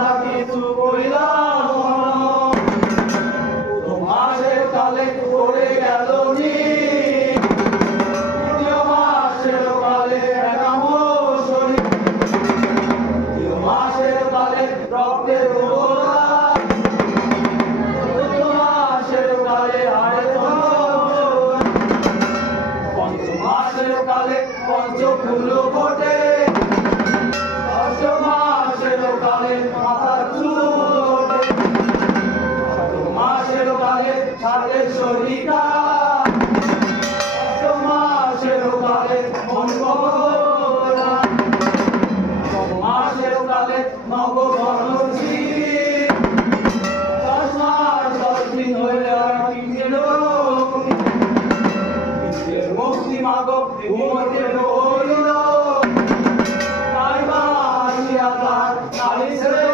কথা কিছু কইলাম মাসের কালে করে গেল নি দ্বিতীয় মাসের কালে শরীর মাসের কালে রক্তের গোলা চতুর্থ মাসের কালে পঞ্চম মাসের কালে পঞ্চফুল ফোটে ষষ্ঠ মাসের কালে মাথার চুল ওঠে সপ্তম মাসের কালে ছাদের শরীরা অষ্টম মাসের কালে মন কবরা নবম মাসের কালে নববর্ষী 10 মাস 10 দিন হইলে আর কিঞ্চের মুক্তি মাগো ঘুমতে রইল তাই বা আসিয়া তার নারী ছেড়ে